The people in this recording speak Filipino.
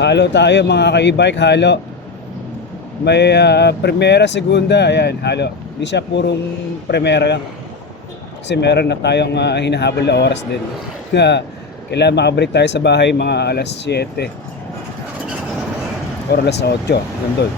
Halo tayo mga ka-e-bike, halo. May primera, segunda, ayan, halo. Hindi siya purong primera lang. Kasi meron na tayong hinahabol na oras din. Kailangan makabalik tayo sa bahay mga alas 7 or alas 8, nandun.